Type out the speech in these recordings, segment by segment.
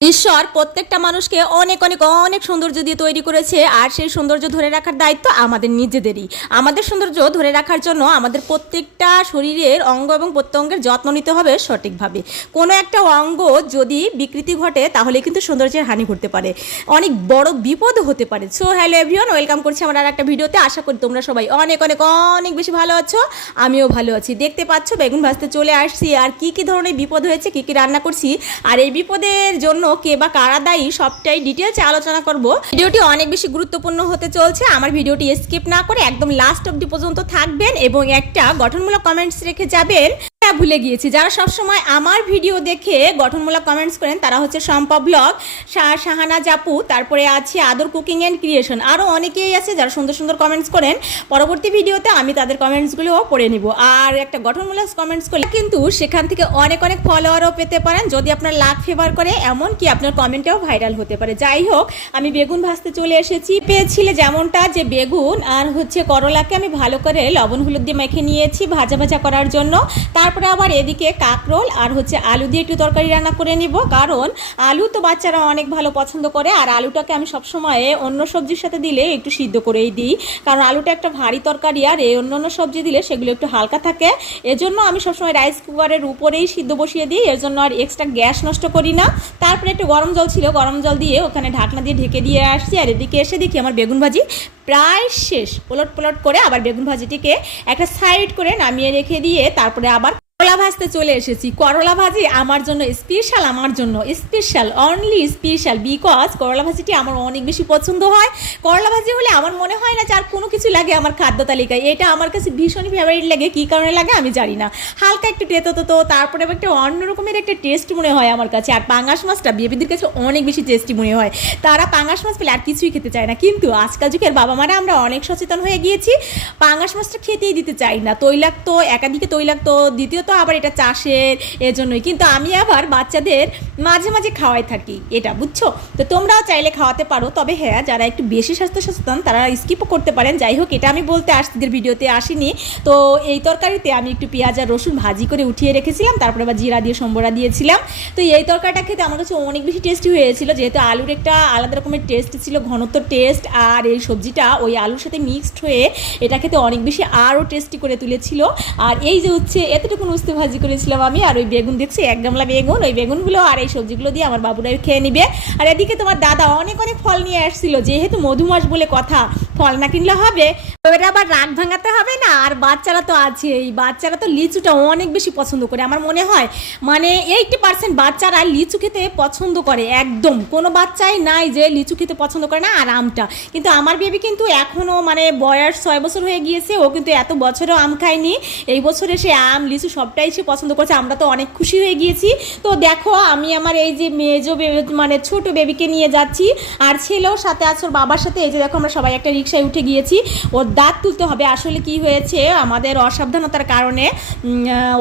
ঈশ্বর প্রত্যেকটা মানুষকে অনেক অনেক অনেক সৌন্দর্য দিয়ে তৈরি করেছে, আর সেই সৌন্দর্য ধরে রাখার দায়িত্ব আমাদের নিজেদেরই। আমাদের সৌন্দর্য ধরে রাখার জন্য আমাদের প্রত্যেকটা শরীরের অঙ্গ এবং প্রত্যঙ্গের যত্ন নিতে হবে সঠিকভাবে। কোনো একটা অঙ্গ যদি বিকৃতি ঘটে, তাহলে কিন্তু সৌন্দর্যের হানি ঘটতে পারে। অনেক বড় বিপদ হতে পারে। সো হ্যালো এভরিওয়ান ওয়েলকাম করছি আমার আর একটা ভিডিওতে। আশা করি তোমরা সবাই অনেক অনেক অনেক বেশি ভালো আছো। আমিও ভালো আছি। দেখতে পাচ্ছ, বেগুন ভাজতে চলে আসছি। আর কি কি ধরনের বিপদ হয়েছে, কি কি রান্না করছি? আর এই বিপদের জন্য কে বা কারা দায়ী সবটাই ডিটেলসে আলোচনা করব। ভিডিওটি অনেক বেশি গুরুত্বপূর্ণ হতে চলছে। আমার ভিডিওটি স্কিপ না করে একদম লাস্ট অবধি পর্যন্ত থাকবেন এবং একটা গঠনমূলক কমেন্টস রেখে যাবেন। ভুলে গিয়েছি। যারা সবসময় আমার ভিডিও দেখে গঠনমূলক কমেন্টস করেন, তারা হচ্ছে শম্পা ব্লগ শাহ- শাহানা জাপু, তারপরে আছে আদর কুকিং অ্যান্ড ক্রিয়েশন আরও অনেকেই আছে যারা সুন্দর সুন্দর কমেন্টস করেন। পরবর্তী ভিডিওতে আমি তাদের কমেন্টসগুলোও পড়ে নিব। আর একটা গঠনমূলক কমেন্টস করলে কিন্তু সেখান থেকে অনেক অনেক ফলোয়ারও পেতে পারেন। যদি আপনার লাক ফেভার করে এমন কি আপনার কমেন্টেও ভাইরাল হতে পারে। যাই হোক, আমি বেগুন ভাজতে চলে এসেছি। পেয়েছিলে যেমনটা যে বেগুন আর হচ্ছে করলাকে আমি ভালো করে লবণ, হলুদ দিয়ে মেখে নিয়েছি ভাজা ভাজা করার জন্য। তারপরে আবার এদিকে কাকরোল আর হচ্ছে আলু দিয়ে একটু তরকারি রান্না করে নিব। কারণ আলু তো বাচ্চারা অনেক ভালো পছন্দ করে, আর আলুটাকে আমি সবসময় অন্য সবজির সাথে দিলে একটু সিদ্ধ করেই দিই। কারণ আলুটা একটা ভারী তরকারি, আর এই অন্য অন্য সবজি দিলে সেগুলো একটু হালকা থাকে। এজন্য আমি সবসময় রাইস কুকারের উপরেই সিদ্ধ বসিয়ে দিই। এর জন্য আর এক্সট্রা গ্যাস নষ্ট করি না। তারপরে একটু গরম জল ছিল, গরম জল দিয়ে ওখানে ঢাকনা দিয়ে ঢেকে দিয়ে আসছি। আর এদিকে এসে দেখি আমার বেগুন ভাজি প্রায় শেষ। পলট পলট করে আবার বেগুন ভাজিটিকে একটা সাইড করে নামিয়ে রেখে দিয়ে তারপরে আবার করলা ভাজতে চলে এসেছি। করলা ভাজি আমার জন্য স্পেশাল আমার জন্য স্পেশাল অনলি স্পেশাল বিকজ করলা ভাজিটি আমার অনেক বেশি পছন্দ হয়। করলা ভাজি হলে আমার মনে হয় না যে আর কোনো কিছু লাগে আমার খাদ্য তালিকায়। এটা আমার কাছে ভীষণই ফেভারিট লাগে, কী কারণে লাগে আমি জানি না। হালকা একটু টেতো তো তারপরে একটা অন্য রকমের একটা টেস্ট মনে হয় আমার কাছে। আর পাঙ্গাস মাছটা বেবিদের কাছে অনেক বেশি টেস্টি মনে হয়। তারা পাঙ্গাস মাছ পেলে আর কিছুই খেতে চায় না। কিন্তু আজকাল যুগের বাবা মারা আমরা অনেক সচেতন হয়ে গিয়েছি। পাঙ্গাস মাছটা খেতেই দিতে চাই না। তৈলাক্ত একাদিকে তৈলাক্ত, দ্বিতীয়ত আবার এটা চাষের এজন্যই। কিন্তু আমি আবার বাচ্চাদের মাঝে মাঝে খাওয়াই থাকি, এটা বুঝছ? তো তোমরাও চাইলে খাওয়াতে পারো। তবে হ্যাঁ যারা একটু বেশি স্বাস্থ্য সচেতন তারা স্কিপও করতে পারেন। যাই হোক, এটা আমি বলতে আসছিদের ভিডিওতে আসিনি। তো এই তরকারিতে আমি একটু পেঁয়াজ আর রসুন ভাজি করে উঠিয়ে রেখেছিলাম, তারপরে আবার জিরা দিয়ে সম্বরা দিয়েছিলাম। তো এই তরকারিটা খেতে আমার কাছে অনেক বেশি টেস্টি হয়েছিল, যেহেতু আলুর একটা আলাদা রকমের টেস্ট ছিল, ঘনত্ব টেস্ট আর এই সবজিটা ওই আলুর সাথে মিক্সড হয়ে এটা খেতে অনেক বেশি আরও টেস্টি করে তুলেছিল। আর এই যে হচ্ছে, এতটুকু উস্তে ভাজি করেছিলাম আমি, আর ওই বেগুন দেখছি এক গামলা বেগুন, ওই বেগুনগুলো আর এই সবজিগুলো দিয়ে আমার বাবুরাই খেয়ে নিবে। আর এদিকে তোমার দাদা অনেক অনেক ফল নিয়ে আসছিল, যেহেতু মধুমাস বলে কথা ফল না কিনলে হবে এটা আবার রাগ ভাঙাতে হবে না। আর বাচ্চারা তো আছে এই বাচ্চারা তো লিচুটা অনেক বেশি পছন্দ করে। আমার মনে হয় মানে এইটি পার্সেন্ট বাচ্চারা লিচু খেতে পছন্দ করে, একদম। কোনো বাচ্চাই নাই যে লিচু খেতে পছন্দ করে না, আর আমটা। কিন্তু আমার বেবি কিন্তু এখনও মানে বয়স ছয় বছর হয়ে গিয়েছে, ও কিন্তু এত বছরও আম খায়নি। এই বছরে সে আম, লিচু সবটাই সে পছন্দ করছে, আমরা তো অনেক খুশি হয়ে গিয়েছি। তো দেখো, আমি আমার এই যে মেজো মানে ছোট বেবিকে নিয়ে যাচ্ছি, আর ছেলেও সাথে আছে, ওর বাবার সাথে। এই যে দেখো, আমরা সবাই একটা রিক্সায় উঠে গিয়েছি। ওর দাঁত তুলতে হবে। আসলে কি হয়েছে, আমাদের অসাবধানতার কারণে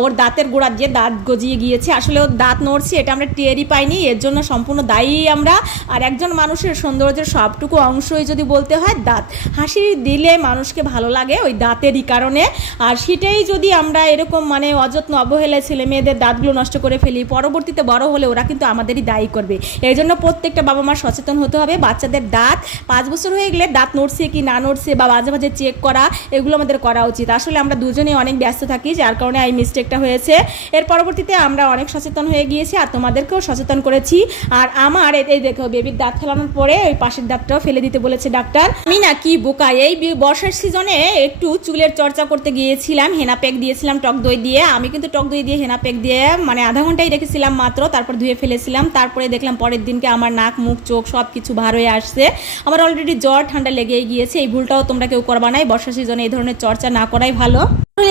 ওর দাঁতের গোড়া দিয়ে দাঁত গজিয়ে গিয়েছে, আসলে ওর দাঁত নড়ছে, এটা আমরা টেরই পাইনি। এর জন্য সম্পূর্ণ দায়ী আমরা। আর একজন মানুষের সৌন্দর্যের সবটুকু অংশই যদি বলতে হয়, দাঁত। হাসি দিলে মানুষকে ভালো লাগে ওই দাঁতেরই কারণে। আর সেটাই যদি আমরা এরকম মানে অযত্ন অবহেলায় ছেলে মেয়েদের দাঁতগুলো নষ্ট করে ফেলি, পরবর্তীতে বড় হলে ওরা কিন্তু আমাদেরই দায়ী করবে। এই জন্য প্রত্যেকটা বাবা মা সচেতন হতে হবে। বাচ্চাদের দাঁত, পাঁচ বছর হয়ে গেলে দাঁত নড়ছে কি না নড়ছে বা মাঝে মাঝে চেক করা, এগুলো আমাদের করা উচিত। আসলে আমরা দুজনেই অনেক ব্যস্ত থাকি, যার কারণে এই মিস্টেকটা হয়েছে। এর পরবর্তীতে আমরা অনেক সচেতন হয়ে গিয়েছি আর তোমাদেরকেও সচেতন করেছি। আর আমার এই- দেখো বেবির দাঁত ফেলানোর পরে ওই পাশের দাঁতটাও ফেলে দিতে বলেছে ডাক্তার। আমি না কি বোকা, এই বর্ষার সিজনে একটু চুলের চর্চা করতে গিয়েছিলাম, হেনা প্যাক দিয়েছিলাম, টক দই দিয়ে। আমি কিন্তু টক দই দিয়ে, হেনা প্যাক দিয়ে মানে আধা ঘন্টাই রেখেছিলাম মাত্র, তারপর ধুয়ে ফেলেছিলাম। তারপরে দেখলাম পরের দিনকে আমার নাক, মুখ, চোখ সব কিছু ভার হয়ে আসছে। আমার অলরেডি জ্বর, ঠান্ডা লেগেই গিয়েছে। এই ভুলটাও তোমরা কেউ করবা নাই বর্ষা সিজনে এই ধরনের চর্চা না করাই ভালো।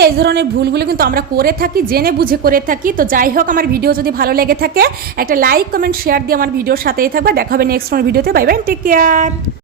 এই ধরনের ভুলগুলো কিন্তু আমরা করে থাকি, জেনে বুঝে করে থাকি। তো যাই হোক, আমার ভিডিও যদি ভালো লেগে থাকে, একটা লাইক কমেন্ট শেয়ার দিয়ে আমার ভিডিওর সাথেই থাকবে। দেখা হবে নেক্সট ভিডিওতে বাই বাই টেক কেয়ার